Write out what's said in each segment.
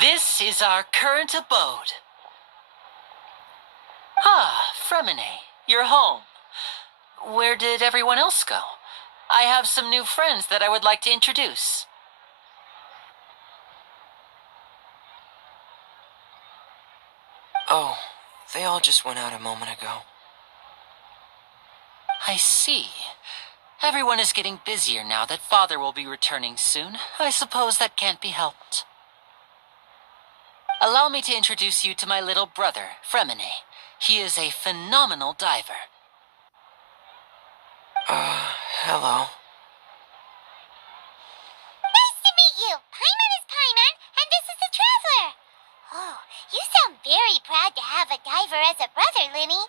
This is our current abode. Ah, Fremine, you're home. Where did everyone else go? I have some new friends that I would like to introduce. Oh, they all just went out a moment ago. I see. Everyone is getting busier now that Father will be returning soon. I suppose that can't be helped. Allow me to introduce you to my little brother, Fremine. He is a phenomenal diver. Hello. Nice to meet you. Paimon is Paimon, and this is the Traveler. Oh, you sound very proud to have a diver as a brother, Linny.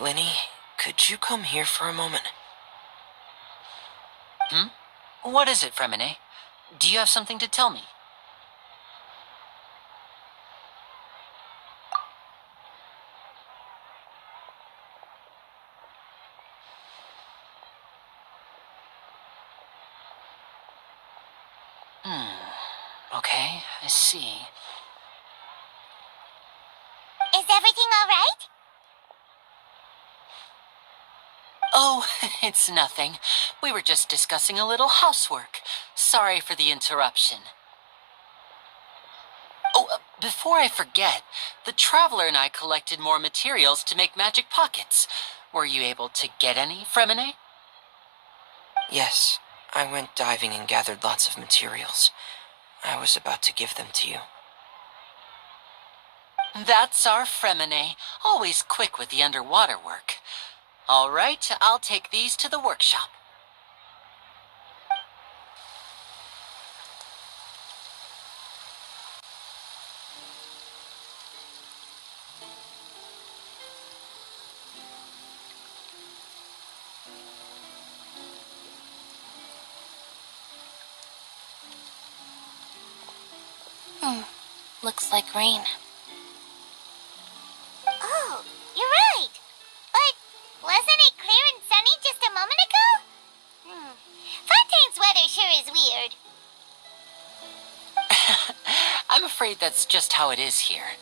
Linny, could you come here for a moment? What is it, Fremine? Do you have something to tell me? Okay, I see. Is everything all right? Oh, it's nothing. We were just discussing a little housework. Sorry for the interruption. Oh, before I forget, the Traveler and I collected more materials to make magic pockets. Were you able to get any, Fremine? Yes, I went diving and gathered lots of materials. I was about to give them to you. That's our Fremine, always quick with the underwater work. All right, I'll take these to the workshop. Looks like rain. Oh, you're right. But wasn't it clear and sunny just a moment ago? Fontaine's weather sure is weird. I'm afraid that's just how it is here.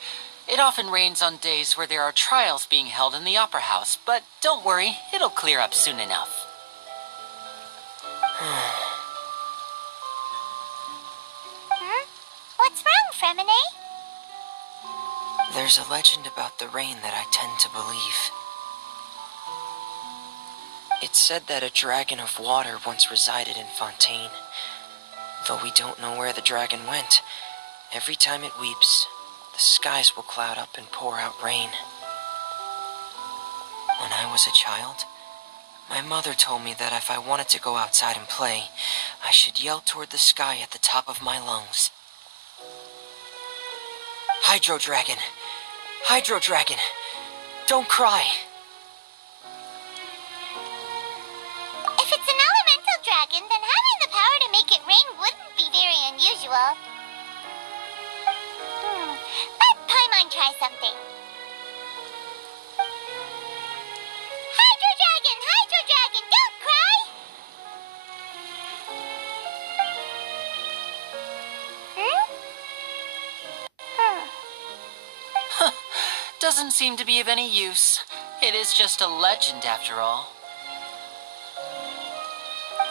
It often rains on days where there are trials being held in the Opera House, but don't worry, it'll clear up soon enough. What's wrong, Fremine? There's a legend about the rain that I tend to believe. It's said that a dragon of water once resided in Fontaine. Though we don't know where the dragon went, every time it weeps, the skies will cloud up and pour out rain. When I was a child, my mother told me that if I wanted to go outside and play, I should yell toward the sky at the top of my lungs. Hydro Dragon! Hydro Dragon! Don't cry! If it's an elemental dragon, then having the power to make it rain wouldn't be very unusual. Let Paimon try something. Hydro Dragon! Hydro Dragon! Don't cry! Doesn't seem to be of any use. It is just a legend after all.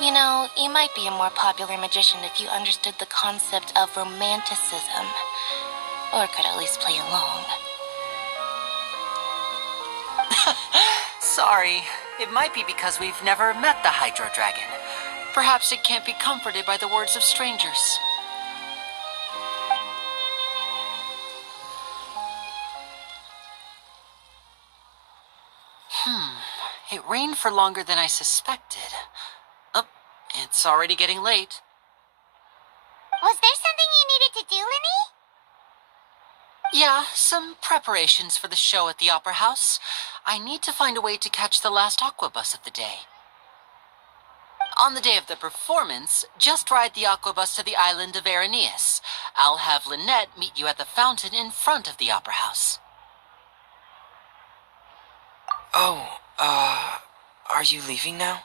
You know, you might be a more popular magician if you understood the concept of romanticism. Or could at least play along. Sorry, it might be because we've never met the Hydro Dragon. Perhaps it can't be comforted by the words of strangers. It rained for longer than I suspected. Oh, it's already getting late. Was there something you needed to do, Linny? Yeah, some preparations for the show at the Opera House. I need to find a way to catch the last aqua bus of the day. On the day of the performance, just ride the aquabus to the island of Aeneas. I'll have Lynette meet you at the fountain in front of the opera house. Oh, are you leaving now?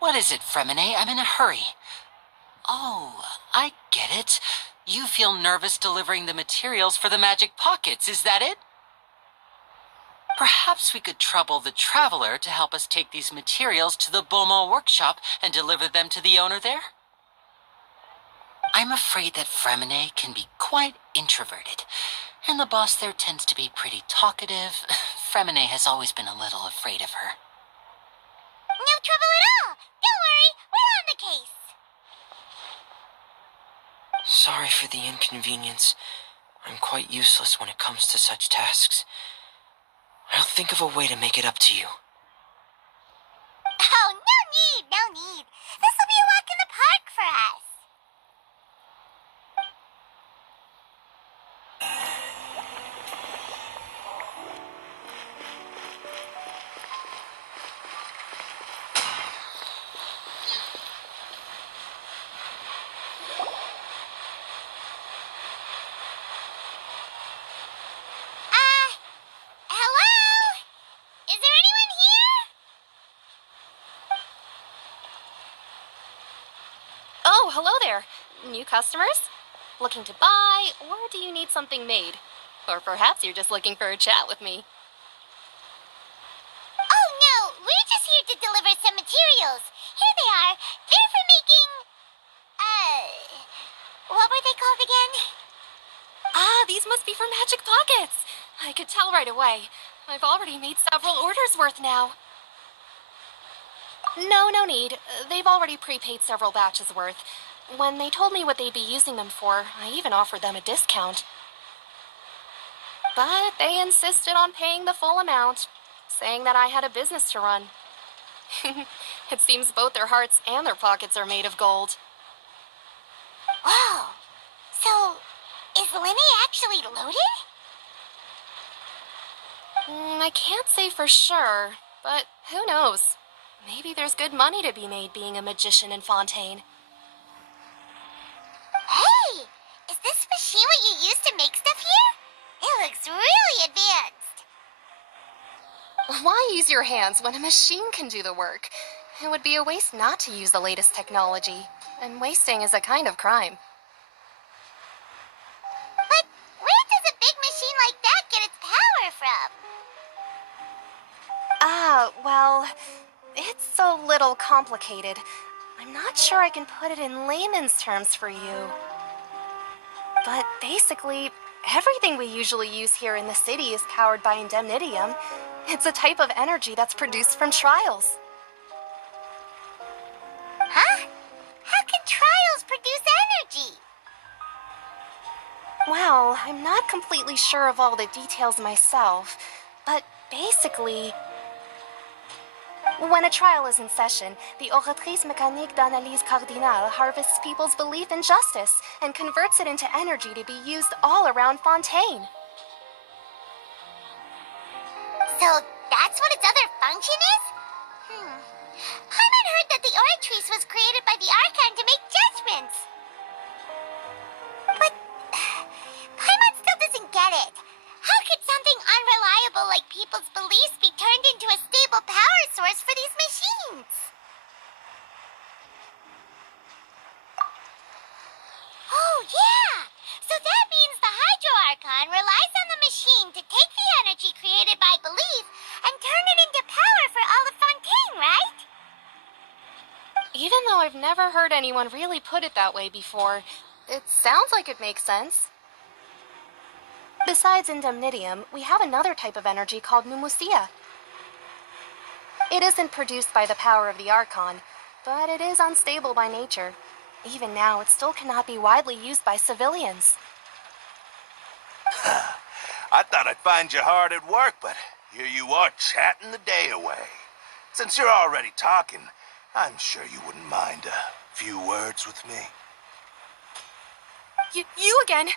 What is it, Fremine? I'm in a hurry. Oh, I get it. You feel nervous delivering the materials for the magic pockets, is that it? Perhaps we could trouble the traveler to help us take these materials to the Beaumont workshop and deliver them to the owner there? I'm afraid that Fremine can be quite introverted, and the boss there tends to be pretty talkative. Fremine has always been a little afraid of her. No trouble at all. Don't worry, we're on the case. Sorry for the inconvenience. I'm quite useless when it comes to such tasks. I'll think of a way to make it up to you. Oh, no need, no need. This will be a walk in the park for us. Hello? Is there anyone here? Oh, hello there. New customers? Looking to buy, or do you need something made? Or perhaps you're just looking for a chat with me. Oh, no, we're just here to deliver some materials. Here they are. They're for making, what were they called again? Ah, these must be for magic pockets. I could tell right away. I've already made several orders worth now. No need. They've already prepaid several batches worth. When they told me what they'd be using them for, I even offered them a discount. But they insisted on paying the full amount, saying that I had a business to run. It seems both their hearts and their pockets are made of gold. Wow. So, is Lenny actually loaded? I can't say for sure, but who knows? Maybe there's good money to be made being a magician in Fontaine. Hey, is this machine what you use to make stuff here? It looks really advanced. Why use your hands when a machine can do the work? It would be a waste not to use the latest technology, and wasting is a kind of crime. But where does a big machine like that get its power from? Well, it's a little complicated. I'm not sure I can put it in layman's terms for you. But basically, everything we usually use here in the city is powered by indemnitium. It's a type of energy that's produced from trials. Huh? How can trials produce energy? Well, I'm not completely sure of all the details myself, but basically, when a trial is in session, the Oratrice Mécanique d'Analyse Cardinale harvests people's belief in justice and converts it into energy to be used all around Fontaine. So that's what its other function is? Paimon heard that the Oratrice was created by the Archon to make judgments. But Paimon still doesn't get it. How could something unreliable like people's beliefs be turned into a stable power source for these machines? Oh, yeah! So that means the Hydro Archon relies on the machine to take the energy created by belief and turn it into power for all of Fontaine, right? Even though I've never heard anyone really put it that way before, it sounds like it makes sense. Besides indemnitium, we have another type of energy called mumusia. It isn't produced by the power of the Archon, but it is unstable by nature. Even now, it still cannot be widely used by civilians. I thought I'd find you hard at work, but here you are chatting the day away. Since you're already talking, I'm sure you wouldn't mind a few words with me. You again?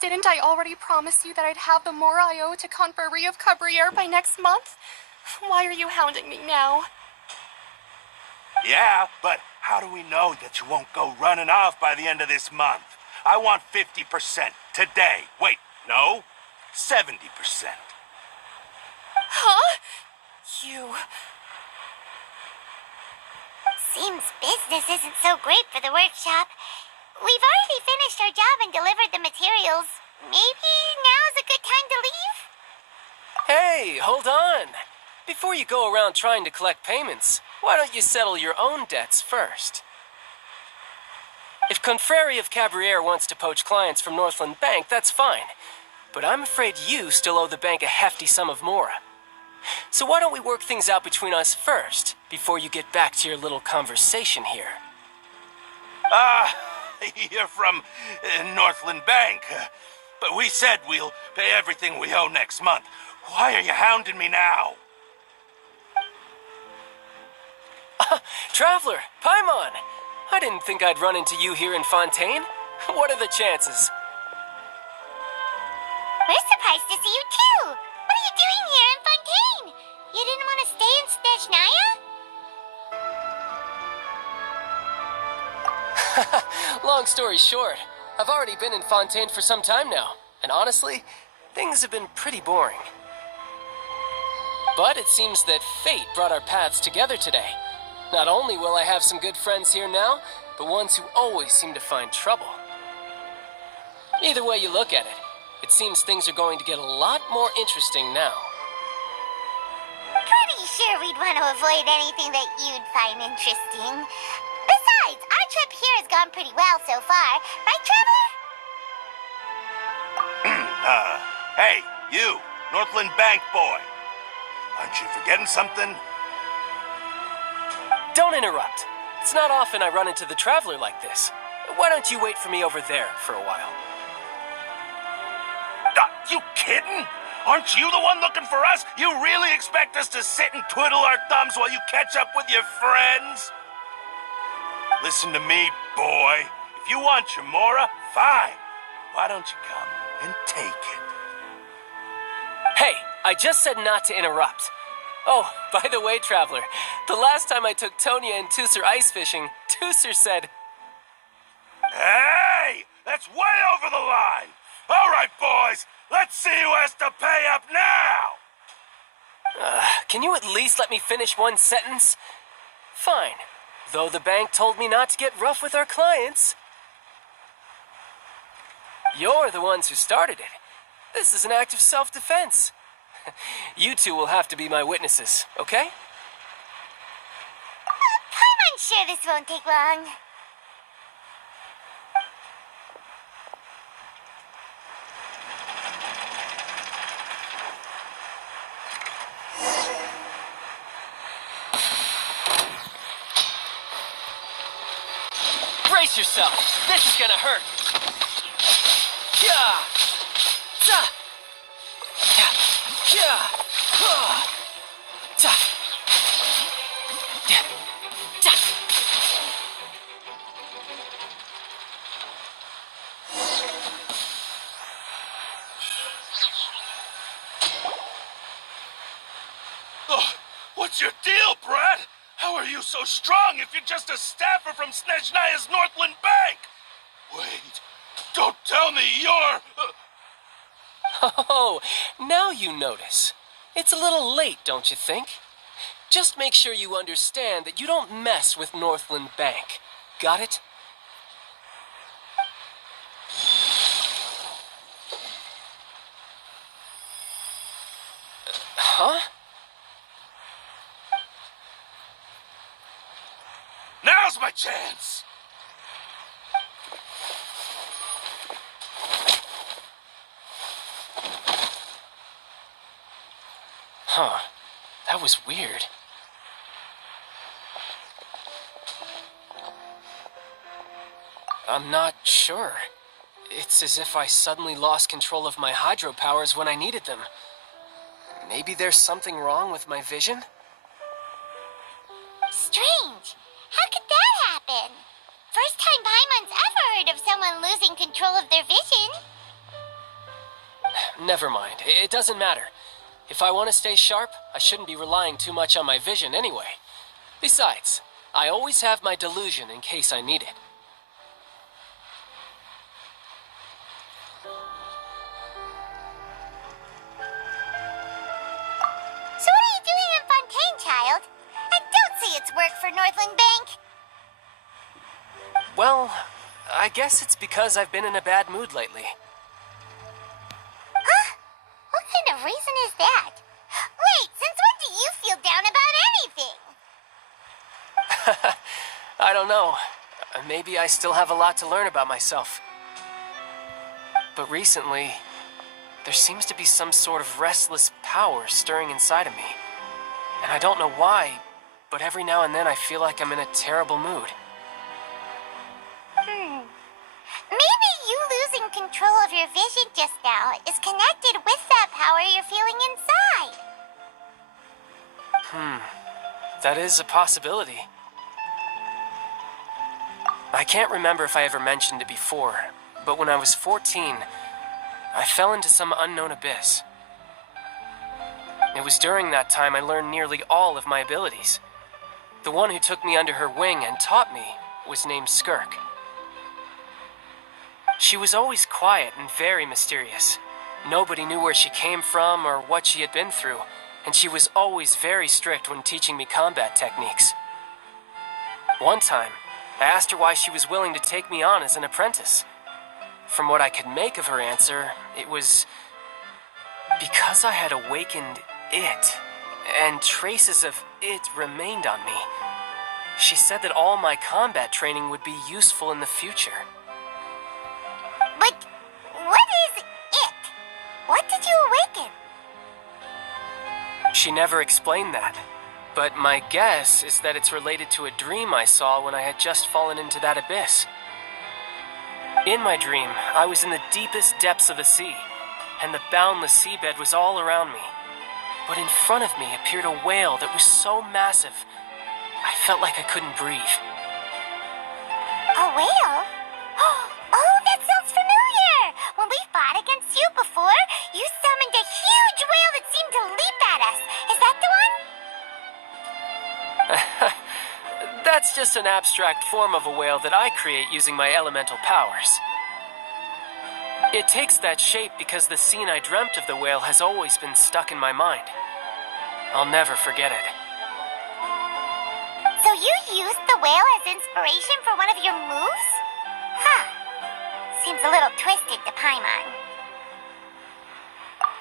Didn't I already promise you that I'd have the more I owe to Confrérie of Cabriere by next month? Why are you hounding me now? Yeah, but how do we know that you won't go running off by the end of this month? I want 50% today. Wait, no, 70%. Huh? You... Seems business isn't so great for the workshop. We've already finished our job and delivered the materials. Maybe now's a good time to leave? Hey, hold on. Before you go around trying to collect payments, why don't you settle your own debts first? If Confreri of Cabriere wants to poach clients from Northland Bank, that's fine. But I'm afraid you still owe the bank a hefty sum of mora. So why don't we work things out between us first, before you get back to your little conversation here? You're from Northland Bank. But we said we'll pay everything we owe next month. Why are you hounding me now? Traveler, Paimon! I didn't think I'd run into you here in Fontaine. What are the chances? We're surprised to see you too. What are you doing here in Fontaine? You didn't want to stay in Snezhnaya? Long story short, I've already been in Fontaine for some time now, and honestly, things have been pretty boring. But it seems that fate brought our paths together today. Not only will I have some good friends here now, but ones who always seem to find trouble. Either way you look at it, it seems things are going to get a lot more interesting now. Pretty sure we'd want to avoid anything that you'd find interesting. Besides, our trip here has gone pretty well so far. Right, Traveler? Hey, you, Northland Bank boy. Aren't you forgetting something? Don't interrupt. It's not often I run into the Traveler like this. Why don't you wait for me over there for a while? You kidding? Aren't you the one looking for us? You really expect us to sit and twiddle our thumbs while you catch up with your friends? Listen to me, boy. If you want your mora, fine. Why don't you come and take it? Hey, I just said not to interrupt. Oh, by the way, Traveler, the last time I took Tonya and Tusser ice fishing, Tusser said... Hey! That's way over the line! All right, boys, let's see who has to pay up now! Can you at least let me finish one sentence? Fine. Though the bank told me not to get rough with our clients. You're the ones who started it. This is an act of self-defense. You two will have to be my witnesses, okay? I'm sure this won't take long. Brace yourself. This is gonna hurt. Yeah. Ta. Yeah. Yeah. Ta. Yeah. Ta. Oh, what's your deal, Brad? How are you so strong if you're just a staffer from Snezhnaya's Northland Bank? Wait, don't tell me you're... Oh, now you notice. It's a little late, don't you think? Just make sure you understand that you don't mess with Northland Bank. Got it? Huh? Now's my chance! Huh. That was weird. I'm not sure. It's as if I suddenly lost control of my hydro powers when I needed them. Maybe there's something wrong with my vision? Strange. How could that happen? First time Paimon's ever heard of someone losing control of their vision. Never mind. It doesn't matter. If I want to stay sharp, I shouldn't be relying too much on my vision anyway. Besides, I always have my delusion in case I need it. So what are you doing in Fontaine, child? And don't say it's work for Northland Bank. Well, I guess it's because I've been in a bad mood lately. Huh? What kind of reason is that? Wait, since when do you feel down about anything? I don't know. Maybe I still have a lot to learn about myself. But recently, there seems to be some sort of restless power stirring inside of me. And I don't know why, but every now and then I feel like I'm in a terrible mood. Maybe you losing control of your vision just now is connected with that power you're feeling inside. That is a possibility. I can't remember if I ever mentioned it before, but when I was 14, I fell into some unknown abyss. It was during that time I learned nearly all of my abilities. The one who took me under her wing and taught me was named Skirk. She was always quiet and very mysterious. Nobody knew where she came from or what she had been through, and she was always very strict when teaching me combat techniques. One time, I asked her why she was willing to take me on as an apprentice. From what I could make of her answer, it was because I had awakened it, and traces of it remained on me. She said that all my combat training would be useful in the future. But what is it? What did you awaken? She never explained that, but my guess is that it's related to a dream I saw when I had just fallen into that abyss. In my dream, I was in the deepest depths of the sea, and the boundless seabed was all around me. But in front of me appeared a whale that was so massive, I felt like I couldn't breathe. A whale? Oh, that sounds familiar! When we fought against you before, you summoned a huge whale that seemed to leap at us. Is that the one? That's just an abstract form of a whale that I create using my elemental powers. It takes that shape because the scene I dreamt of the whale has always been stuck in my mind. I'll never forget it. So you used the whale as inspiration for one of your moves? Huh. Seems a little twisted to Paimon.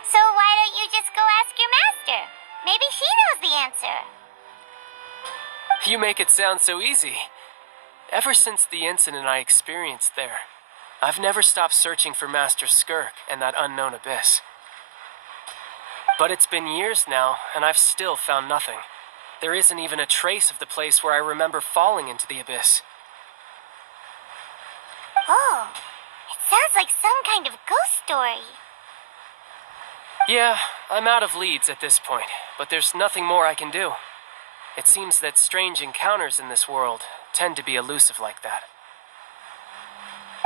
So why don't you just go ask your master? Maybe she knows the answer. You make it sound so easy. Ever since the incident I experienced there, I've never stopped searching for Master Skirk and that unknown abyss. But it's been years now, and I've still found nothing. There isn't even a trace of the place where I remember falling into the abyss. Oh, it sounds like some kind of ghost story. Yeah, I'm out of leads at this point, but there's nothing more I can do. It seems that strange encounters in this world tend to be elusive like that.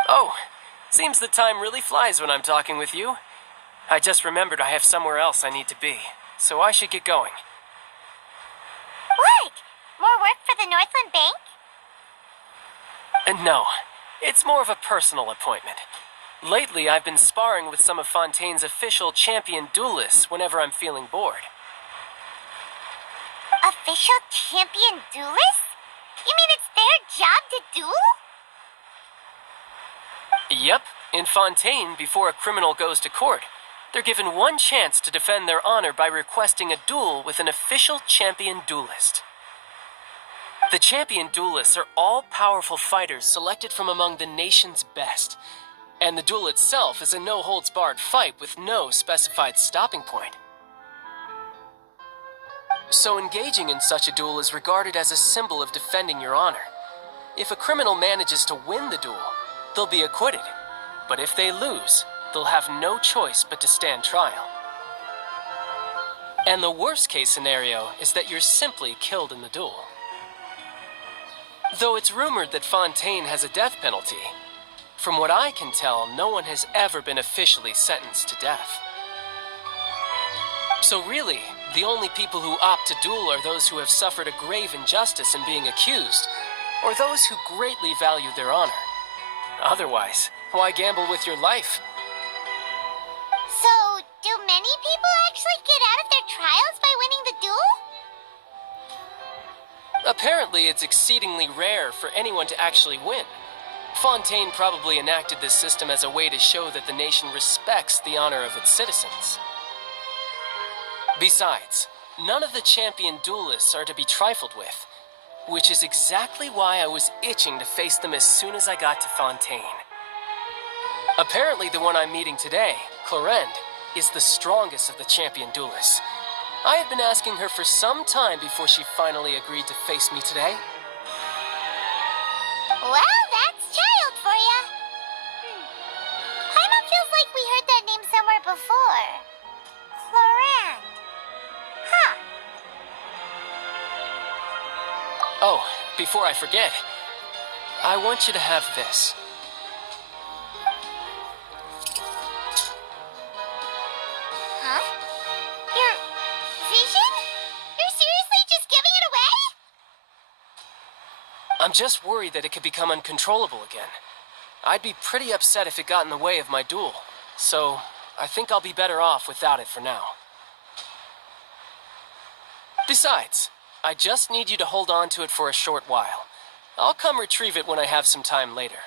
Oh, seems the time really flies when I'm talking with you. I just remembered I have somewhere else I need to be, so I should get going. What? More work for the Northland Bank? No, it's more of a personal appointment. Lately, I've been sparring with some of Fontaine's official champion duelists whenever I'm feeling bored. Official champion duelists? You mean it's their job to duel? Yep, in Fontaine, before a criminal goes to court, they're given one chance to defend their honor by requesting a duel with an official champion duelist. The champion duelists are all-powerful fighters selected from among the nation's best, and the duel itself is a no-holds-barred fight with no specified stopping point. So engaging in such a duel is regarded as a symbol of defending your honor. If a criminal manages to win the duel, they'll be acquitted. But if they lose, they'll have no choice but to stand trial. And the worst-case scenario is that you're simply killed in the duel. Though it's rumored that Fontaine has a death penalty, from what I can tell, no one has ever been officially sentenced to death. So really, The only people who opt to duel are those who have suffered a grave injustice in being accused, or those who greatly value their honor. Otherwise, why gamble with your life? So, do many people actually get out of their trials by winning the duel? Apparently, it's exceedingly rare for anyone to actually win. Fontaine probably enacted this system as a way to show that the nation respects the honor of its citizens. Besides, none of the champion duelists are to be trifled with, which is exactly why I was itching to face them as soon as I got to Fontaine. Apparently, the one I'm meeting today, Clorinde, is the strongest of the champion duelists. I had been asking her for some time before she finally agreed to face me today. Well, that's Child for ya. Paimon feels like we heard that name somewhere before. Clorinde. Huh. Oh, before I forget, I want you to have this. Huh? Your vision? You're seriously just giving it away? I'm just worried that it could become uncontrollable again. I'd be pretty upset if it got in the way of my duel, so I think I'll be better off without it for now. Besides, I just need you to hold on to it for a short while. I'll come retrieve it when I have some time later.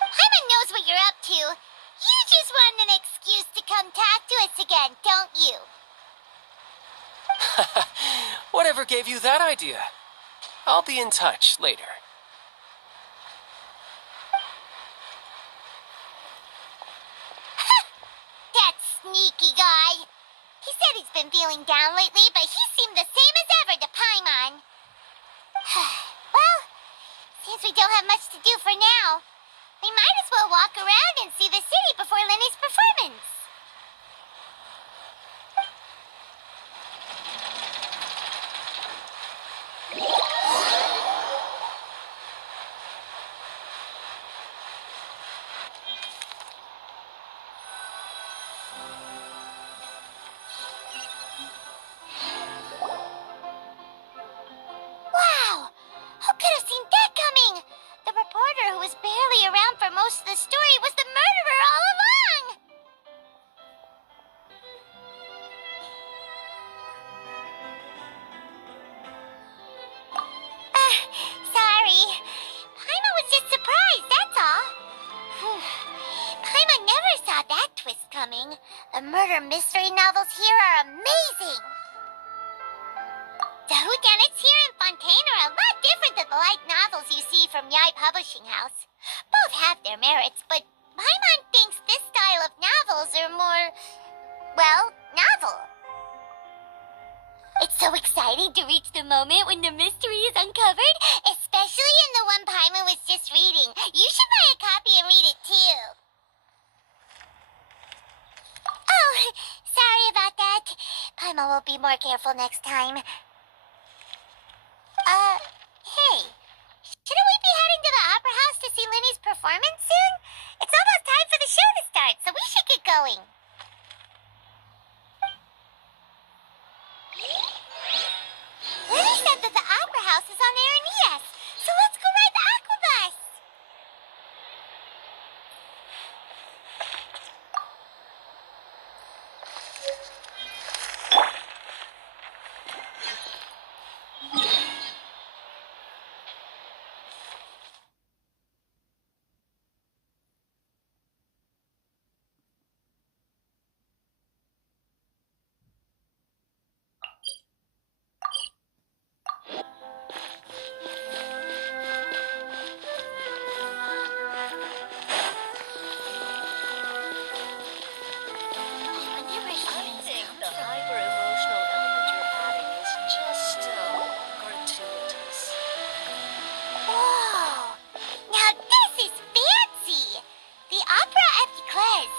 Paimon knows what you're up to. You just want an excuse to come talk to us again, don't you? Whatever gave you that idea? I'll be in touch later. That sneaky guy. He said he's been feeling down lately, but he seemed the same as ever to Paimon. Well, since we don't have much to do for now, we might as well walk around and see the city before Lenny's performance. Wow! Who could have seen that coming? The reporter who was barely around for most of the story was the murderer all along! Sorry. Paimon was just surprised, that's all. Paimon never saw that twist coming. The murder mystery novels here are amazing. The whodunits here in Fontaine are a lot different than the light novels you see from Yai Publishing House. Both have their merits, but Paimon thinks this style of novels are more, well, novel. It's so exciting to reach the moment when the mystery is uncovered, especially in the one Paimon was just reading. You should buy a copy and read it too. Oh, sorry about that. Paimon will be more careful next time. Hey, shouldn't we be heading to the opera house to see Lenny's performance soon? It's almost time for the show to start, so we should get going. Lenny said that the opera house is on Aeneas, so let's go ride the aqua bus. Whoa! Now this is fancy! The Opera Epiclese.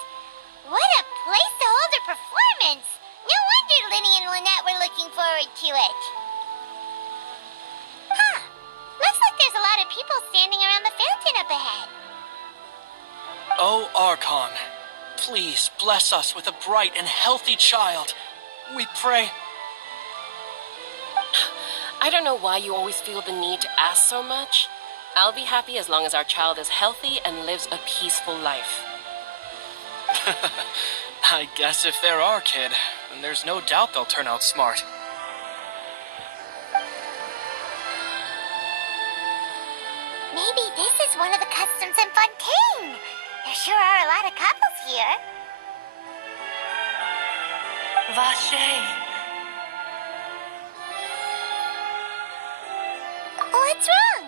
What a place to hold a performance! No wonder Lenny and Lynette were looking forward to it. Huh. Looks like there's a lot of people standing around the fountain up ahead. Oh, Archon, please bless us with a bright and healthy child. We pray. I don't know why you always feel the need to ask so much. I'll be happy as long as our child is healthy and lives a peaceful life. I guess if they're our kid, then there's no doubt they'll turn out smart. Maybe this is one of the customs in Fontaine. There sure are a lot of couples here. Vache. What's wrong?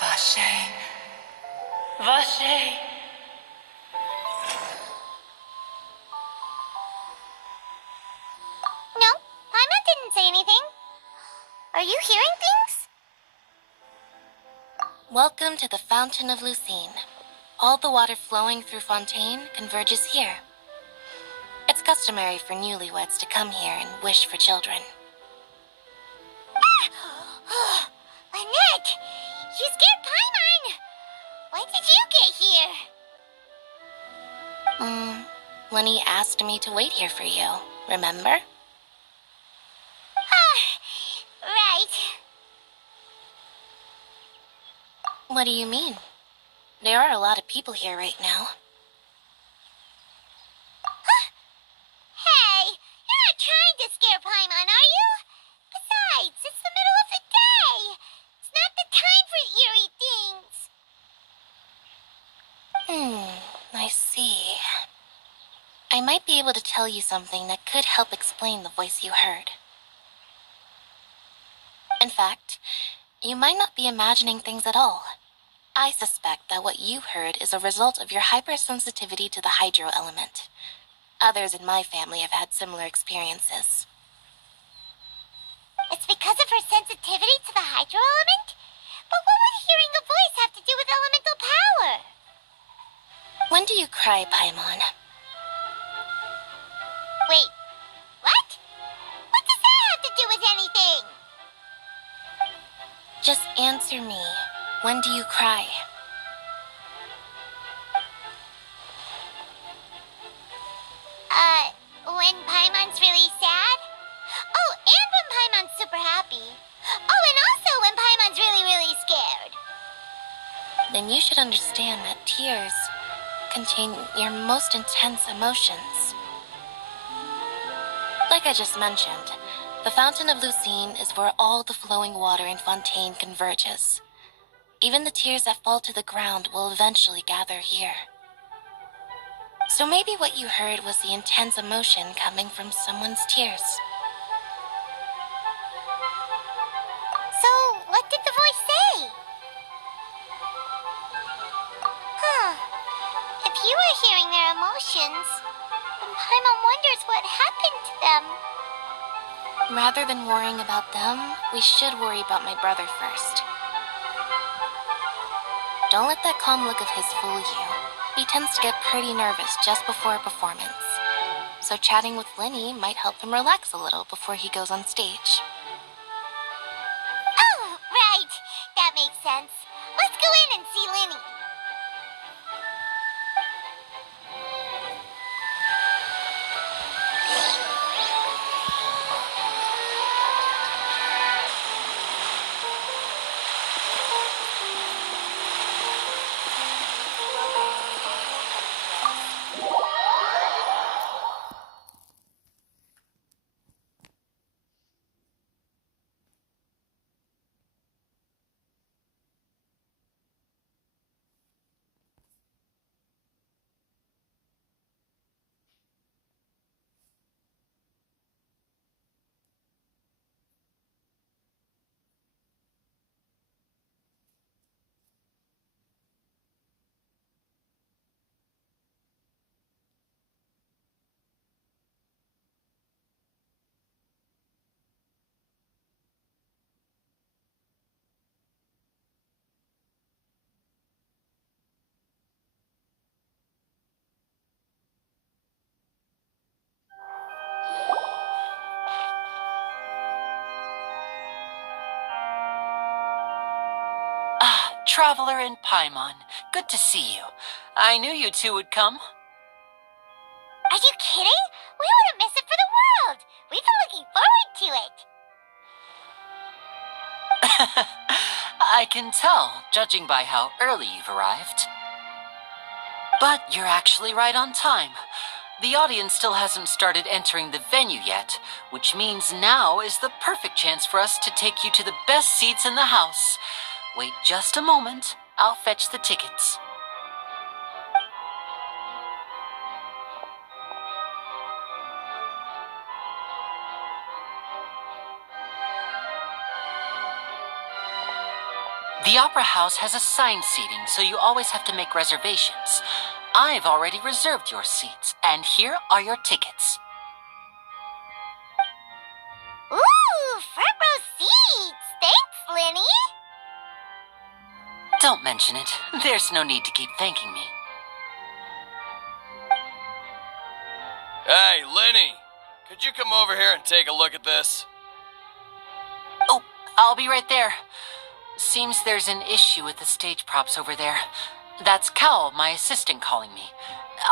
Vache. Vache. No, Paimon didn't say anything. Are you hearing things? Welcome to the Fountain of Lucine. All the water flowing through Fontaine converges here. It's customary for newlyweds to come here and wish for children. Annette! You scared Paimon! When did you get here? Lenny asked me to wait here for you, remember? Right. What do you mean? There are a lot of people here right now. Hey, you're not trying to scare Paimon, are you? Besides, it's the middle of the day. It's not the time for eerie things. I see. I might be able to tell you something that could help explain the voice you heard. In fact, you might not be imagining things at all. I suspect that what you heard is a result of your hypersensitivity to the hydro element. Others in my family have had similar experiences. It's because of her sensitivity to the hydro element? But what would hearing a voice have to do with elemental power? When do you cry, Paimon? Wait, what? What does that have to do with anything? Just answer me. When do you cry? When Paimon's really sad? Oh, and when Paimon's super happy. Oh, and also when Paimon's really, really scared. Then you should understand that tears contain your most intense emotions. Like I just mentioned, the Fountain of Lucine is where all the flowing water in Fontaine converges. Even the tears that fall to the ground will eventually gather here. So maybe what you heard was the intense emotion coming from someone's tears. So, what did the voice say? If you were hearing their emotions, then Paimon wonders what happened to them. Rather than worrying about them, we should worry about my brother first. Don't let that calm look of his fool you. He tends to get pretty nervous just before a performance. So chatting with Lenny might help him relax a little before he goes on stage. Oh, right. That makes sense. Let's go in and see Lenny. Traveler and Paimon, good to see you. I knew you two would come. Are you kidding? We I can tell, judging by how early you've arrived. But you're actually right on time. The audience still hasn't started entering the venue yet, which means now is the perfect chance for us to take you to the best seats in the house. Wait just a moment. I'll fetch the tickets. The Opera House has assigned seating, so you always have to make reservations. I've already reserved your seats, and here are your tickets. Ooh, front row seats! Thanks, Lenny! Don't mention it. There's no need to keep thanking me. Hey, Lenny! Could you come over here and take a look at this? Oh, I'll be right there. Seems there's an issue with the stage props over there. That's Cal, my assistant, calling me.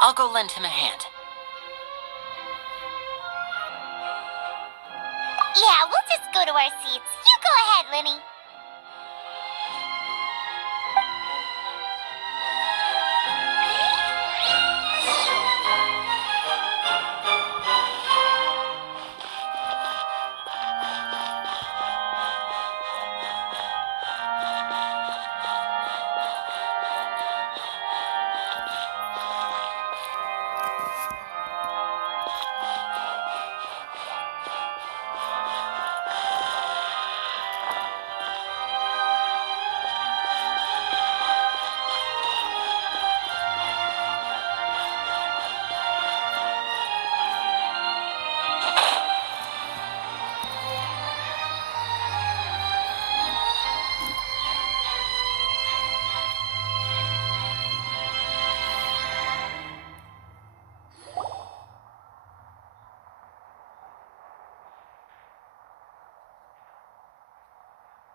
I'll go lend him a hand. Yeah, we'll just go to our seats. You go ahead, Lenny.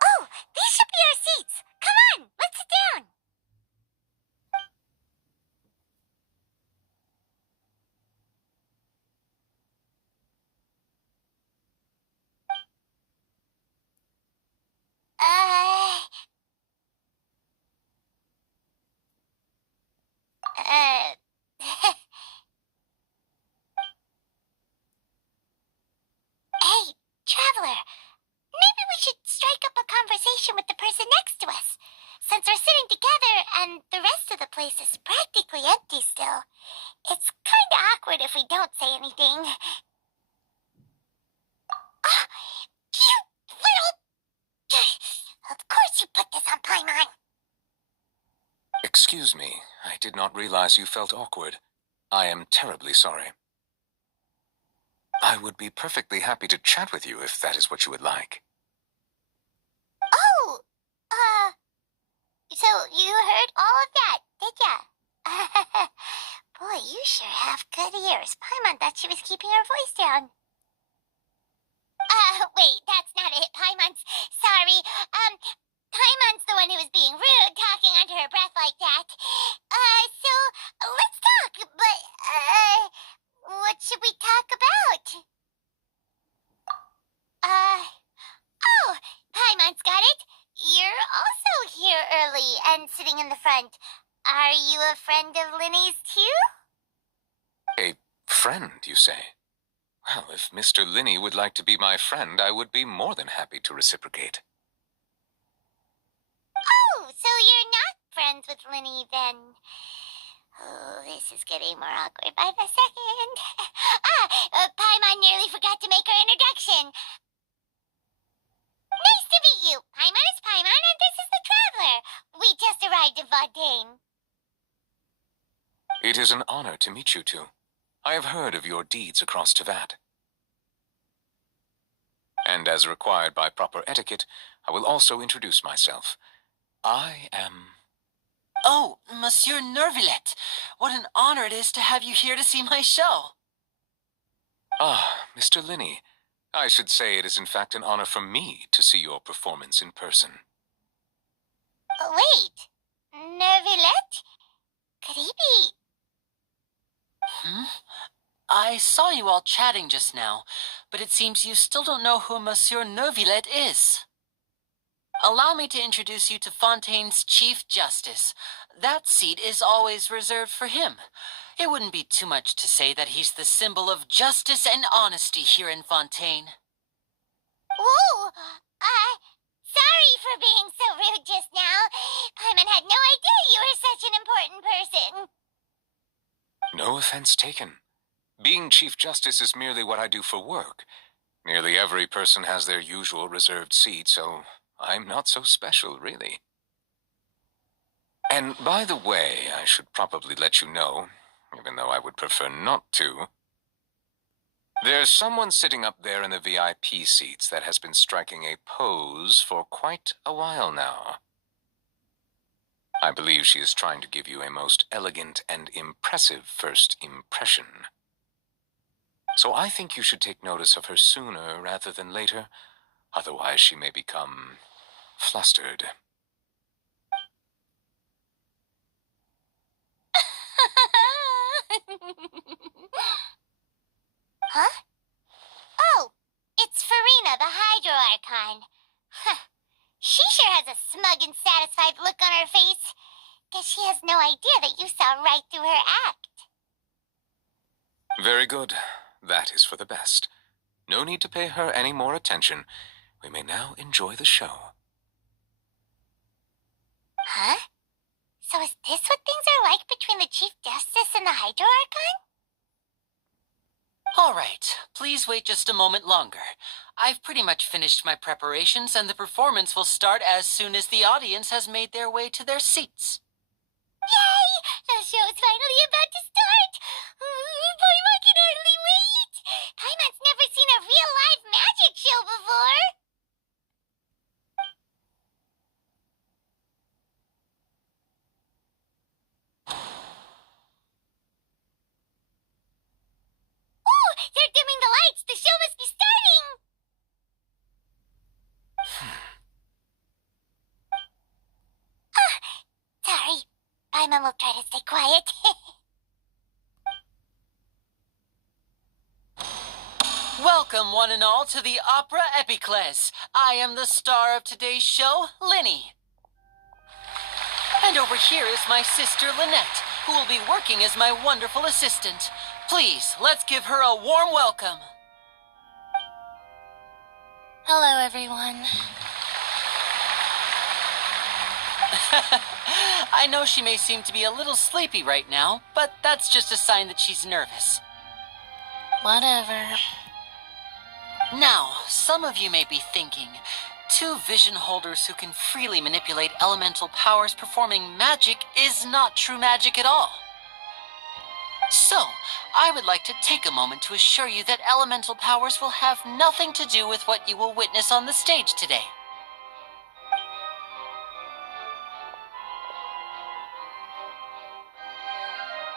Oh, these should be our seats. Come on, let's sit down. Uh... Uh... Hey, Traveler. Maybe we should strike up a conversation with the person next to us. Since we're sitting together and the rest of the place is practically empty still, it's kinda awkward if we don't say anything. Ah, you little... Of course you put this on Paimon. Excuse me, I did not realize you felt awkward. I am terribly sorry. I would be perfectly happy to chat with you if that is what you would like. Oh, so you heard all of that, did ya? Boy, you sure have good ears. Paimon thought she was keeping her voice down. Wait, that's not it. Paimon's sorry. Paimon's the one who was being rude, talking under her breath like that. So let's talk, but, what should we talk about? Oh, Paimon's got it. You're also here early and sitting in the front. Are you a friend of Linny's too? A friend, you say? Well, if Mr. Linney would like to be my friend, I would be more than happy to reciprocate. Oh, so you're not friends with Linny then? Oh, this is getting more awkward by the second. Paimon nearly forgot to make her introduction. Nice to meet you. Paimon is Paimon, and this is the Traveler. We just arrived in Vaudain. It is an honor to meet you two. I have heard of your deeds across Tevat. And as required by proper etiquette, I will also introduce myself. I am... Oh, Monsieur Nervillet. What an honor it is to have you here to see my show. Ah, Mr. Linney. I should say it is in fact an honor for me to see your performance in person. Wait, Nervillet? Could he be... I saw you all chatting just now, but it seems you still don't know who Monsieur Nervillet is. Allow me to introduce you to Fontaine's Chief Justice. That seat is always reserved for him. It wouldn't be too much to say that he's the symbol of justice and honesty here in Fontaine. Ooh, sorry for being so rude just now. Paimon had no idea you were such an important person. No offense taken. Being Chief Justice is merely what I do for work. Nearly every person has their usual reserved seat, so I'm not so special, really. And by the way, I should probably let you know, even though I would prefer not to. There's someone sitting up there in the VIP seats that has been striking a pose for quite a while now. I believe she is trying to give you a most elegant and impressive first impression. So I think you should take notice of her sooner rather than later, otherwise she may become flustered. Huh? Oh, it's Farina, the Hydro Archon. Huh. She sure has a smug and satisfied look on her face. Guess she has no idea that you saw right through her act. Very good. That is for the best. No need to pay her any more attention. We may now enjoy the show. Huh? So is this what things are like between the Chief Justice and the Hydro Archon? All right, please wait just a moment longer. I've pretty much finished my preparations, and the performance will start as soon as the audience has made their way to their seats. Yay! The show's finally about to start! Paimon can hardly wait! Paimon's never seen a real live magic show before! Ooh! They're dimming the lights! The show must be starting! Sorry. Paimon will try to stay quiet. Welcome, one and all, to the Opera Epiclese. I am the star of today's show, Linny. And over here is my sister, Lynette, who will be working as my wonderful assistant. Please, let's give her a warm welcome. Hello, everyone. I know she may seem to be a little sleepy right now, but that's just a sign that she's nervous. Whatever. Now, some of you may be thinking, two vision holders who can freely manipulate elemental powers performing magic is not true magic at all. So, I would like to take a moment to assure you that elemental powers will have nothing to do with what you will witness on the stage today.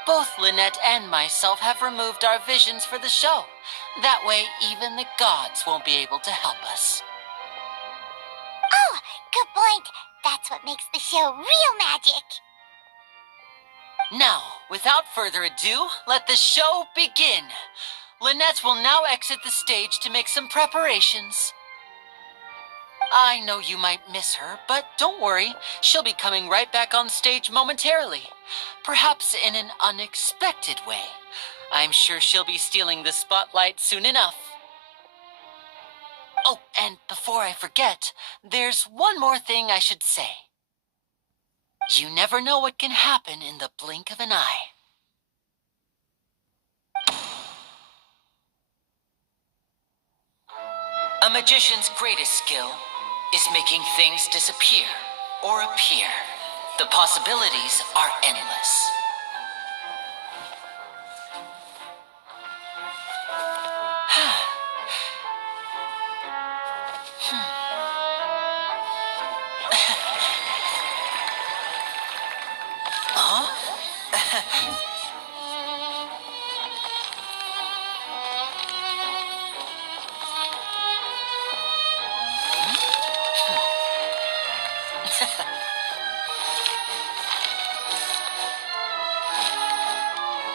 Both Lynette and myself have removed our visions for the show. That way, even the gods won't be able to help us. Oh, good point. That's what makes the show real magic. Now, without further ado, let the show begin. Lynette will now exit the stage to make some preparations. I know you might miss her, but don't worry. She'll be coming right back on stage momentarily. Perhaps in an unexpected way. I'm sure she'll be stealing the spotlight soon enough. Oh, and before I forget, there's one more thing I should say. You never know what can happen in the blink of an eye. A magician's greatest skill is making things disappear or appear. The possibilities are endless.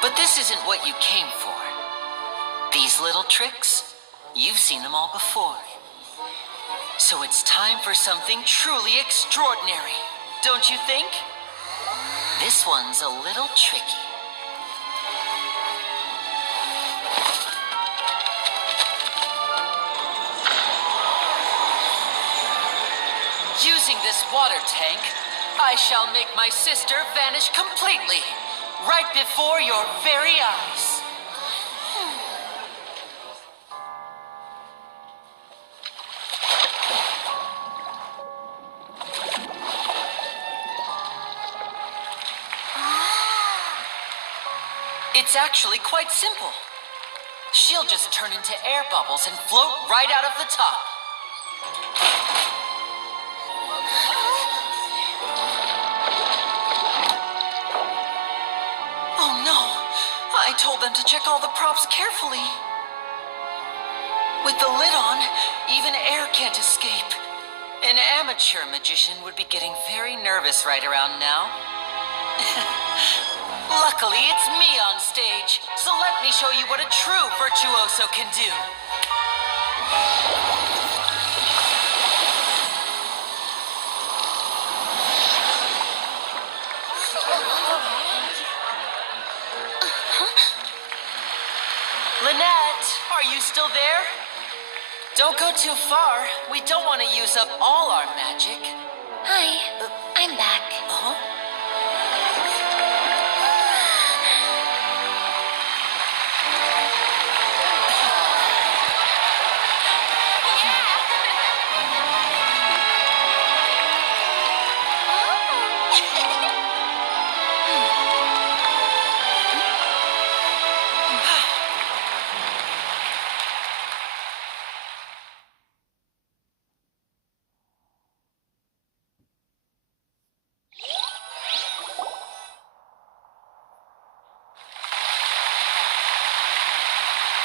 But this isn't what you came for. These little tricks, you've seen them all before. So it's time for something truly extraordinary, don't you think? This one's a little tricky. Using this water tank, I shall make my sister vanish completely, right before your very eyes. It's actually quite simple. She'll just turn into air bubbles and float right out of the top. Oh no! I told them to check all the props carefully. With the lid on, even air can't escape. An amateur magician would be getting very nervous right around now. Luckily, it's me on stage, so let me show you what a true virtuoso can do. Lynette, are you still there? Don't go too far. We don't want to use up all our magic. Hi, I'm back. Uh-huh.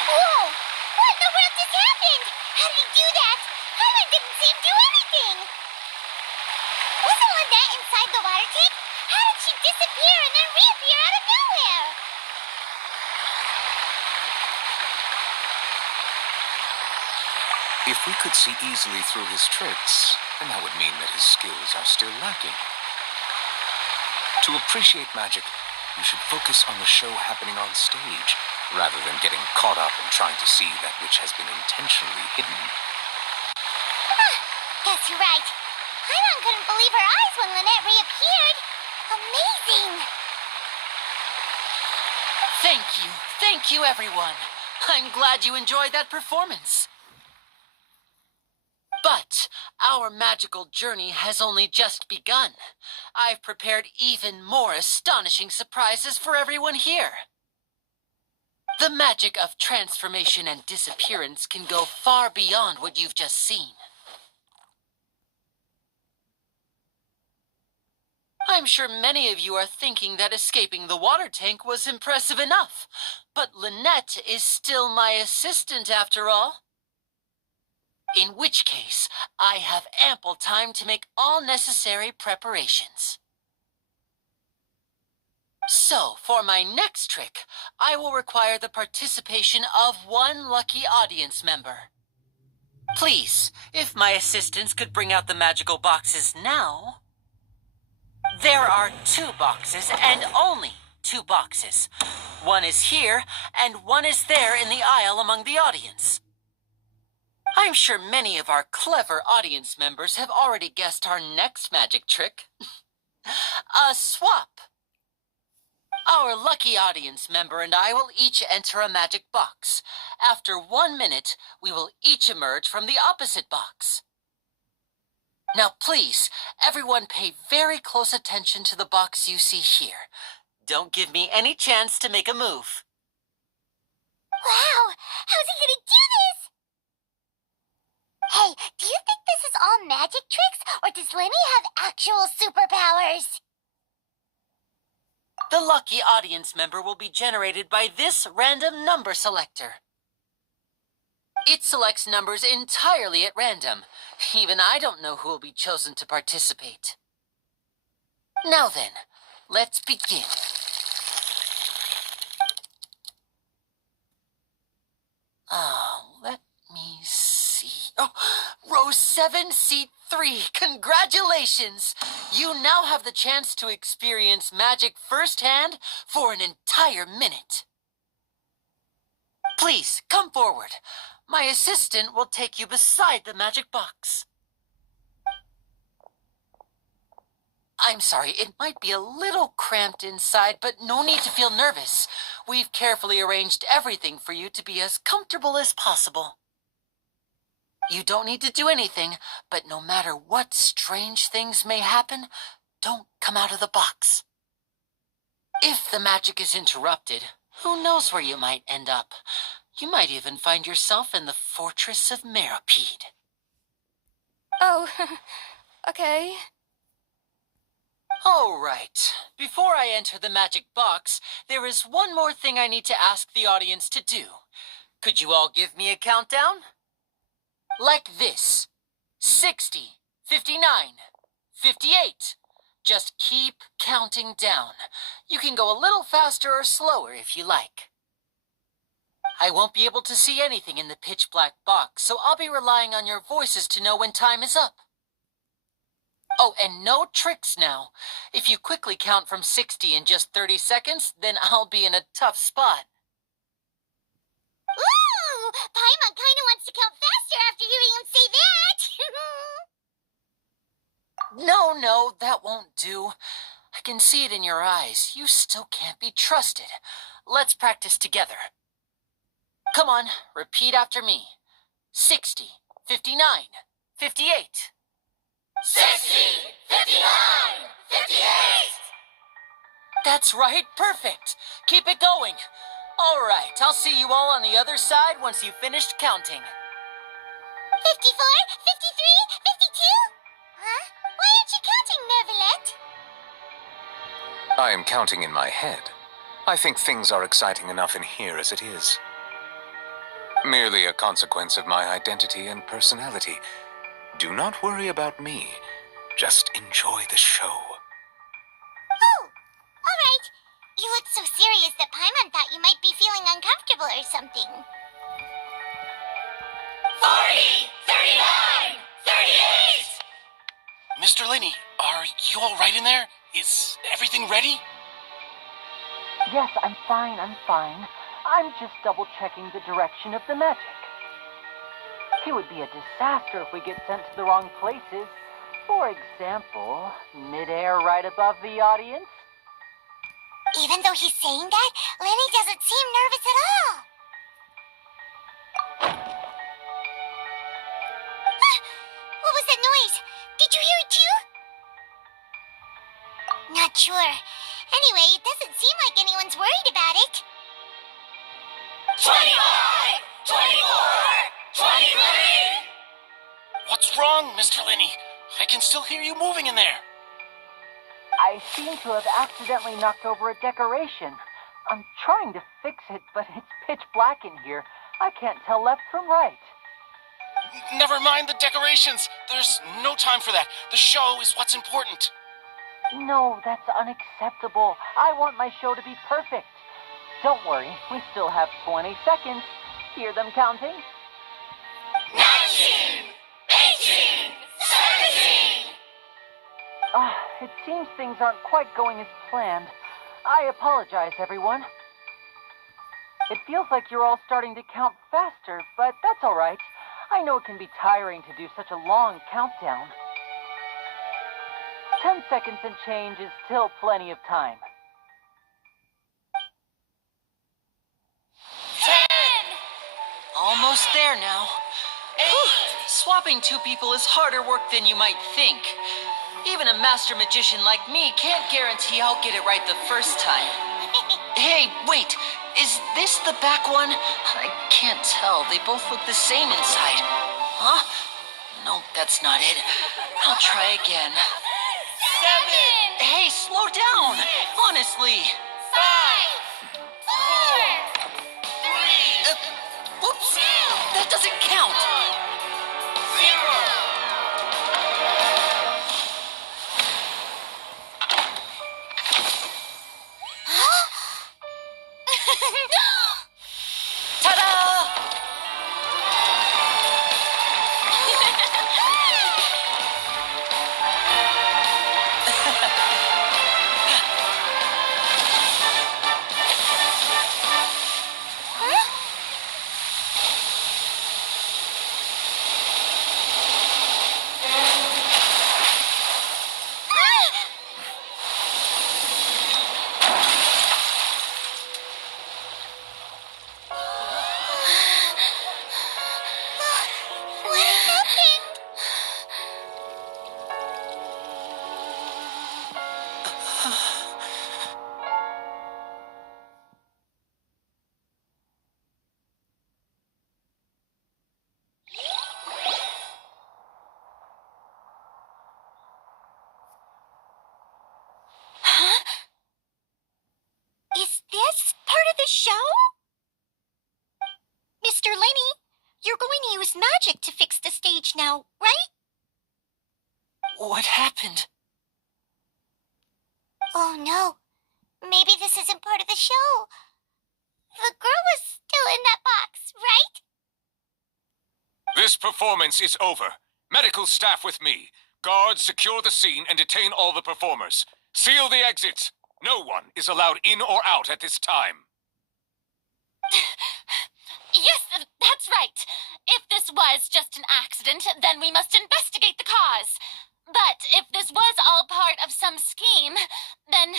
Whoa! What in the world just happened? How did he do that? Hyman didn't seem to do anything. Wasn't Lynette inside the water tank? How did she disappear and then reappear out of nowhere? If we could see easily through his tricks, then that would mean that his skills are still lacking. To appreciate magic, you should focus on the show happening on stage, rather than getting caught up in trying to see that which has been intentionally hidden. Guess you're right. Hyman couldn't believe her eyes when Lynette reappeared. Amazing! Thank you everyone. I'm glad you enjoyed that performance. But our magical journey has only just begun. I've prepared even more astonishing surprises for everyone here. The magic of transformation and disappearance can go far beyond what you've just seen. I'm sure many of you are thinking that escaping the water tank was impressive enough, but Lynette is still my assistant after all. In which case, I have ample time to make all necessary preparations. So, for my next trick, I will require the participation of one lucky audience member. Please, if my assistants could bring out the magical boxes now. There are 2 boxes, and only 2 boxes. One is here, and one is there in the aisle among the audience. I'm sure many of our clever audience members have already guessed our next magic trick. A swap. Our lucky audience member and I will each enter a magic box. After 1 minute, we will each emerge from the opposite box. Now please, everyone pay very close attention to the box you see here. Don't give me any chance to make a move. Wow! How's he gonna do this? Hey, do you think this is all magic tricks, or does Lenny have actual superpowers? The lucky audience member will be generated by this random number selector. It selects numbers entirely at random. Even I don't know who will be chosen to participate. Now then, let's begin. Let me see. Oh, row 7, seat 3. Congratulations! You now have the chance to experience magic firsthand for an entire minute. Please, come forward. My assistant will take you beside the magic box. I'm sorry, it might be a little cramped inside, but no need to feel nervous. We've carefully arranged everything for you to be as comfortable as possible. You don't need to do anything, but no matter what strange things may happen, don't come out of the box. If the magic is interrupted, who knows where you might end up? You might even find yourself in the fortress of Meripede. Oh, okay. All right. Before I enter the magic box, there is one more thing I need to ask the audience to do. Could you all give me a countdown? Like this. 60, 59, 58. Just keep counting down. You can go a little faster or slower if you like. I won't be able to see anything in the pitch black box, so I'll be relying on your voices to know when time is up. Oh, and no tricks now. If you quickly count from 60 in just 30 seconds, then I'll be in a tough spot. Ooh! Paimon kinda wants to count faster after hearing him say that. No, that won't do. I can see it in your eyes. You still can't be trusted. Let's practice together. Come on, repeat after me. 60, 59, 58. 60, 59, 58. That's right, perfect. Keep it going. All right, I'll see you all on the other side once you've finished counting. 54, 53, 52? Huh? Why aren't you counting, Nervalet? I am counting in my head. I think things are exciting enough in here as it is. Merely a consequence of my identity and personality. Do not worry about me. Just enjoy the show. Oh, all right. You look so serious that Paimon thought you might be feeling uncomfortable or something. 40, 39, 38! Mr. Linney, are you all right in there? Is everything ready? Yes, I'm fine. I'm just double-checking the direction of the magic. It would be a disaster if we get sent to the wrong places. For example, midair right above the audience. Even though he's saying that, Lenny doesn't seem nervous at all. What was that noise? Did you hear it too? Not sure. Anyway, it doesn't seem like anyone's worried about it. 25, 24, 23! What's wrong, Mr. Linney? I can still hear you moving in there. I seem to have accidentally knocked over a decoration. I'm trying to fix it, but it's pitch black in here. I can't tell left from right. Never mind the decorations. There's no time for that. The show is what's important. No, that's unacceptable. I want my show to be perfect. Don't worry, we still have 20 seconds. Hear them counting? 19, 18, 17! It seems things aren't quite going as planned. I apologize, everyone. It feels like you're all starting to count faster, but that's all right. I know it can be tiring to do such a long countdown. 10 seconds and change is still plenty of time. 10! Almost there now. Swapping two people is harder work than you might think. Even a master magician like me can't guarantee I'll get it right the first time. Hey, wait. Is this the back one? I can't tell. They both look the same inside. Huh? No, that's not it. I'll try again. 7! Hey, slow down! Honestly. 5! 4! 3! Whoops! That doesn't count! 0! Ta-da! magic to fix the stage now, right? What happened? Oh no. Maybe this isn't part of the show. The girl was still in that box, right? This performance is over. Medical staff with me. Guards, secure the scene and detain all the performers. Seal the exits. No one is allowed in or out at this time. Yes, that's right. If this was just an accident, then we must investigate the cause. But if this was all part of some scheme, then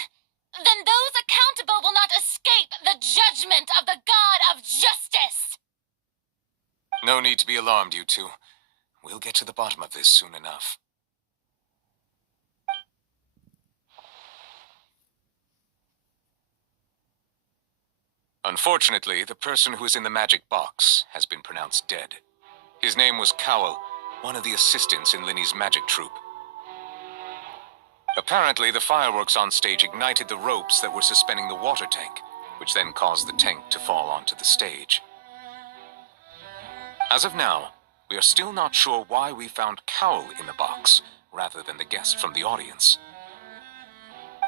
those accountable will not escape the judgment of the God of Justice. No need to be alarmed, you two. We'll get to the bottom of this soon enough. Unfortunately, the person who is in the magic box has been pronounced dead. His name was Cowell, one of the assistants in Linny's magic troupe. Apparently, the fireworks on stage ignited the ropes that were suspending the water tank, which then caused the tank to fall onto the stage. As of now, we are still not sure why we found Cowell in the box, rather than the guest from the audience.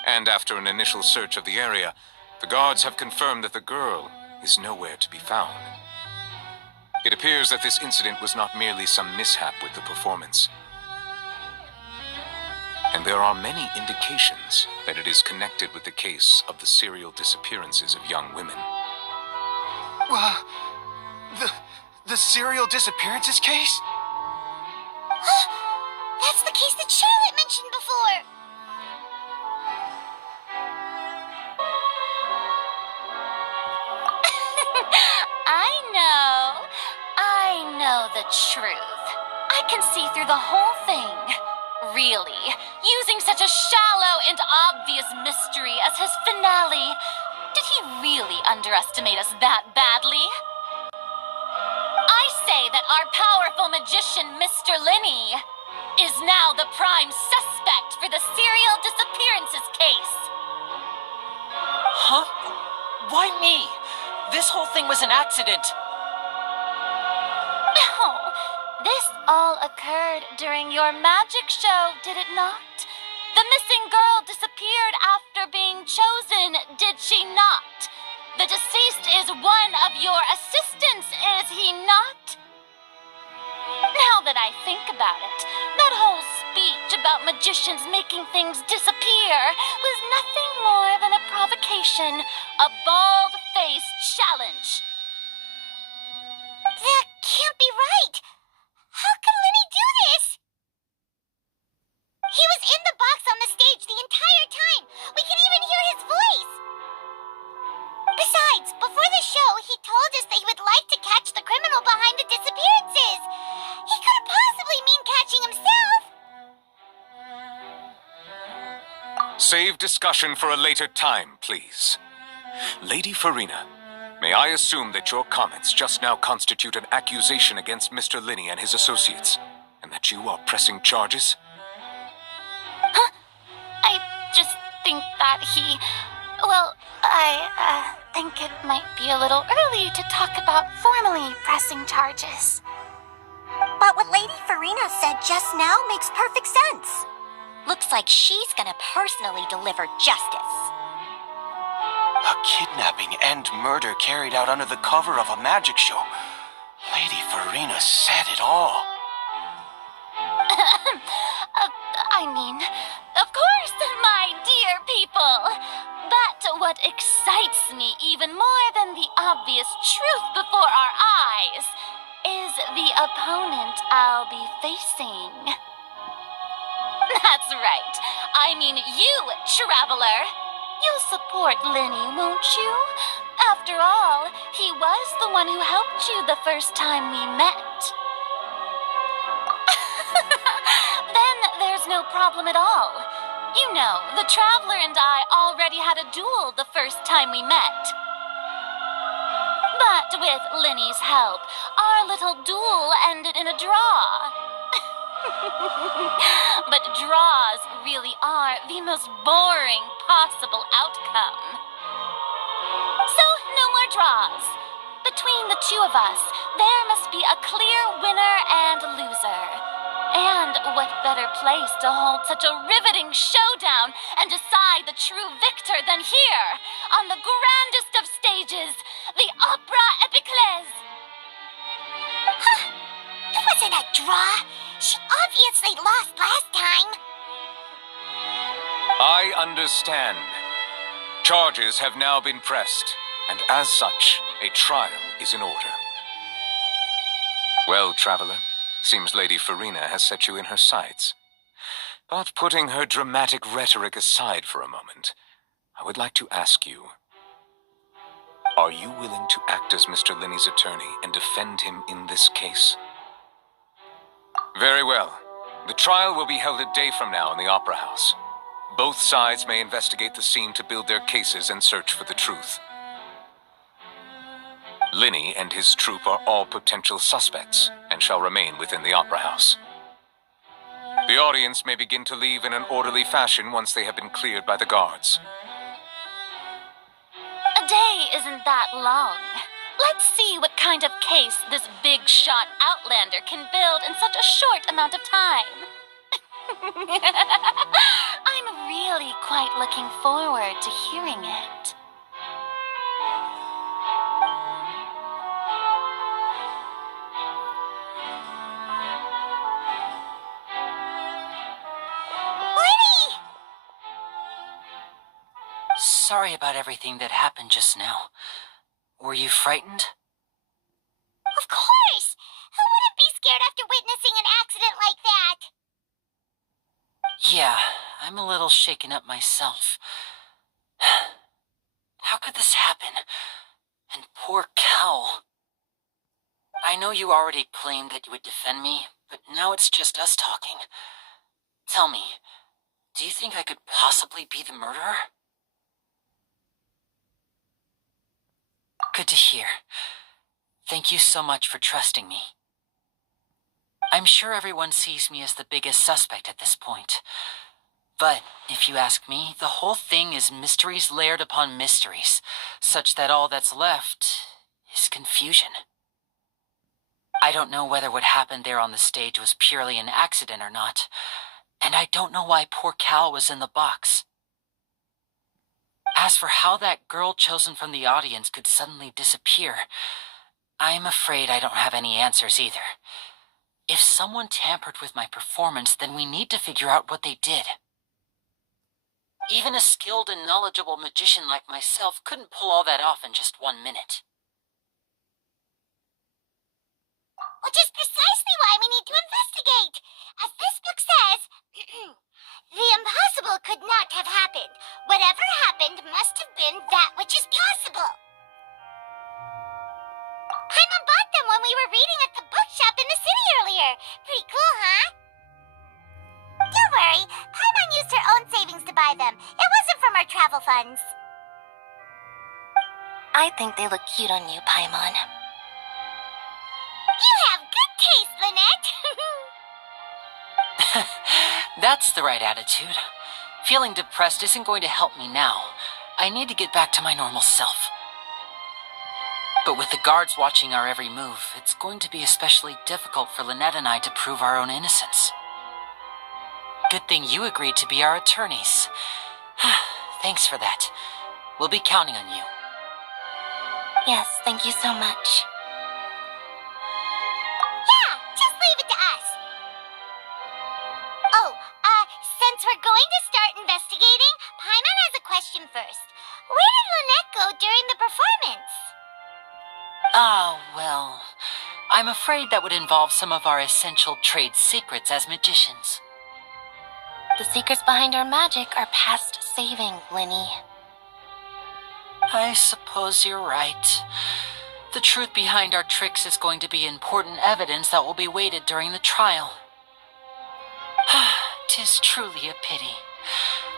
And after an initial search of the area, the guards have confirmed that the girl is nowhere to be found. It appears that this incident was not merely some mishap with the performance. And there are many indications that it is connected with the case of the serial disappearances of young women. The serial disappearances case? That's the case that Charlotte mentioned before. I know the truth. I can see through the whole thing. Really, using such a shallow and obvious mystery as his finale, did he really underestimate us that badly? I say that our powerful magician, Mr. Linney, is now the prime suspect for the serial disappearances case. Huh? Why me? This whole thing was an accident. No, this all occurred during your magic show, did it not? The missing girl disappeared after being chosen, did she not? The deceased is one of your assistants, is he not? Now that I think about it, that whole speech about magicians making things disappear was nothing more than a provocation, a bald-faced challenge. That can't be right. How could Linny do this? He was in the box on the stage the entire time. We can even hear his voice. Besides, before the show, he told us that he would like to catch the criminal behind the disappearances. He couldn't possibly mean catching himself. Save discussion for a later time, please. Lady Farina, may I assume that your comments just now constitute an accusation against Mr. Linney and his associates, and that you are pressing charges? Huh? I just think that I think it might be a little early to talk about formally pressing charges. But what Lady Farina said just now makes perfect sense. Looks like she's gonna personally deliver justice. A kidnapping and murder carried out under the cover of a magic show. Lady Farina said it all. Of course, my dear people. But what excites me even more than the obvious truth before our eyes is the opponent I'll be facing. That's right. I mean you, Traveler. You'll support Linny, won't you? After all, he was the one who helped you the first time we met. Then there's no problem at all. You know, the Traveler and I already had a duel the first time we met. But with Linny's help, our little duel ended in a draw. But draws really are the most boring possible outcome. So, no more draws. Between the two of us, there must be a clear winner and loser. And what better place to hold such a riveting showdown and decide the true victor than here, on the grandest of stages, the Opera Epiclese. Huh. It wasn't a draw. She obviously lost last time. I understand. Charges have now been pressed, and as such, a trial is in order. Well, traveler, seems Lady Farina has set you in her sights. But putting her dramatic rhetoric aside for a moment, I would like to ask you, are you willing to act as Mr. Linney's attorney and defend him in this case? Very well. The trial will be held a day from now in the Opera House. Both sides may investigate the scene to build their cases and search for the truth. Linney and his troupe are all potential suspects and shall remain within the Opera House. The audience may begin to leave in an orderly fashion once they have been cleared by the guards. A day isn't that long. Let's see what kind of case this big-shot outlander can build in such a short amount of time. I'm really quite looking forward to hearing it. Lenny! Sorry about everything that happened just now. Were you frightened? Of course! Who wouldn't be scared after witnessing an accident like that? Yeah, I'm a little shaken up myself. How could this happen? And poor Cal. I know you already claimed that you would defend me, but now it's just us talking. Tell me, do you think I could possibly be the murderer? Good to hear. Thank you so much for trusting me. I'm sure everyone sees me as the biggest suspect at this point. But if you ask me, the whole thing is mysteries layered upon mysteries, such that all that's left is confusion. I don't know whether what happened there on the stage was purely an accident or not, and I don't know why poor Cal was in the box. As for how that girl chosen from the audience could suddenly disappear, I'm afraid I don't have any answers either. If someone tampered with my performance, then we need to figure out what they did. Even a skilled and knowledgeable magician like myself couldn't pull all that off in just 1 minute. Which is precisely why we need to investigate. As this book says, the impossible could not have happened. Whatever happened must have been that which is possible. Paimon bought them when we were reading at the bookshop in the city earlier. Pretty cool, huh? Don't worry, Paimon used her own savings to buy them. It wasn't from our travel funds. I think they look cute on you, Paimon. You have good taste, Lynette. That's the right attitude. Feeling depressed isn't going to help me now. I need to get back to my normal self. But with the guards watching our every move, it's going to be especially difficult for Lynette and I to prove our own innocence. Good thing you agreed to be our attorneys. Thanks for that. We'll be counting on you. Yes, thank you so much. Yeah, just leave it to us. Oh, since we're going to start investigating, Paimon has a question first. Where did Lynette go during the performance? Ah, well, I'm afraid that would involve some of our essential trade secrets as magicians. The secrets behind our magic are past saving, Linny. I suppose you're right. The truth behind our tricks is going to be important evidence that will be weighted during the trial. 'Tis truly a pity.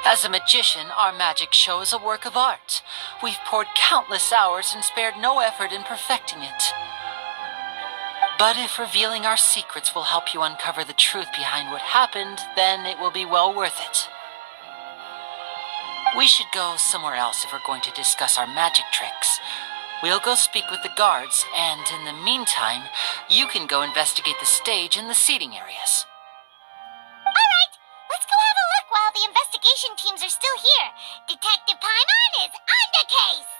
As a magician, our magic show is a work of art. We've poured countless hours and spared no effort in perfecting it. But if revealing our secrets will help you uncover the truth behind what happened, then it will be well worth it. We should go somewhere else if we're going to discuss our magic tricks. We'll go speak with the guards, and in the meantime, you can go investigate the stage and the seating areas. Alright, let's go have a look while the investigation teams are still here. Detective Paimon is on the case!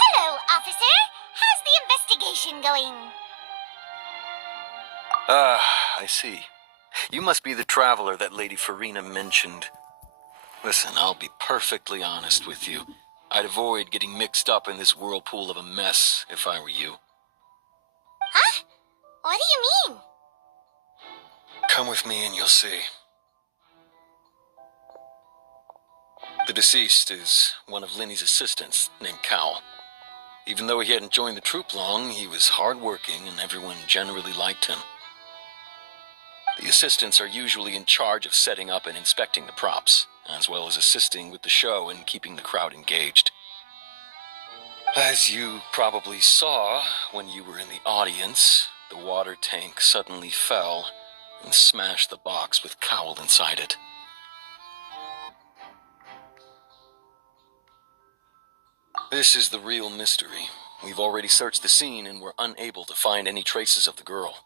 Hello, officer. How's the investigation going? I see. You must be the traveler that Lady Farina mentioned. Listen, I'll be perfectly honest with you. I'd avoid getting mixed up in this whirlpool of a mess if I were you. Huh? What do you mean? Come with me and you'll see. The deceased is one of Linny's assistants, named Cowell. Even though he hadn't joined the troop long, he was hardworking and everyone generally liked him. The assistants are usually in charge of setting up and inspecting the props, as well as assisting with the show and keeping the crowd engaged. As you probably saw when you were in the audience, the water tank suddenly fell and smashed the box with Cowell inside it. This is the real mystery. We've already searched the scene and were unable to find any traces of the girl.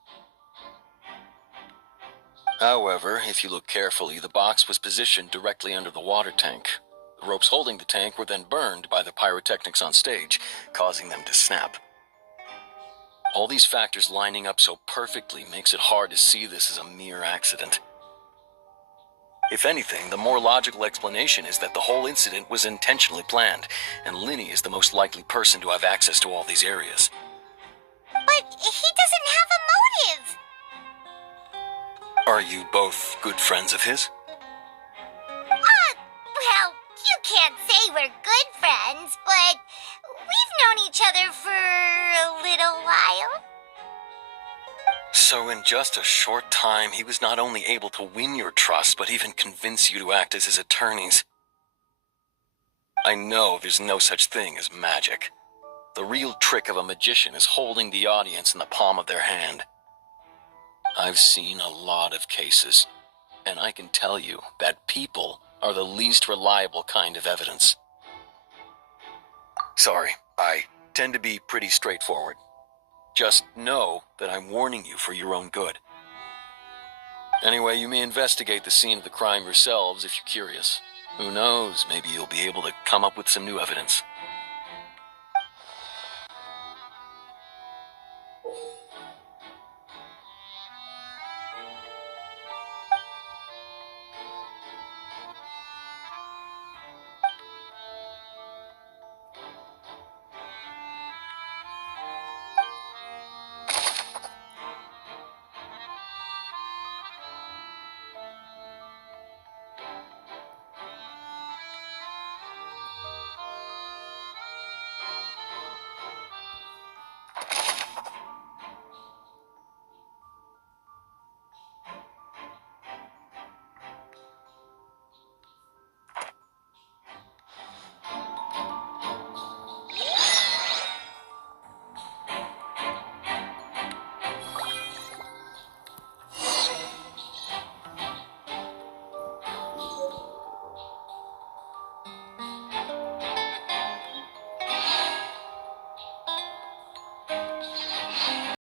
However, if you look carefully, the box was positioned directly under the water tank. The ropes holding the tank were then burned by the pyrotechnics on stage, causing them to snap. All these factors lining up so perfectly makes it hard to see this as a mere accident. If anything, the more logical explanation is that the whole incident was intentionally planned, and Linny is the most likely person to have access to all these areas. But he doesn't have a motive! Are you both good friends of his? Well, you can't say we're good friends, but we've known each other for a little while. So in just a short time, he was not only able to win your trust, but even convince you to act as his attorneys. I know there's no such thing as magic. The real trick of a magician is holding the audience in the palm of their hand. I've seen a lot of cases, and I can tell you that people are the least reliable kind of evidence. Sorry, I tend to be pretty straightforward. Just know that I'm warning you for your own good. Anyway, you may investigate the scene of the crime yourselves if you're curious. Who knows, maybe you'll be able to come up with some new evidence.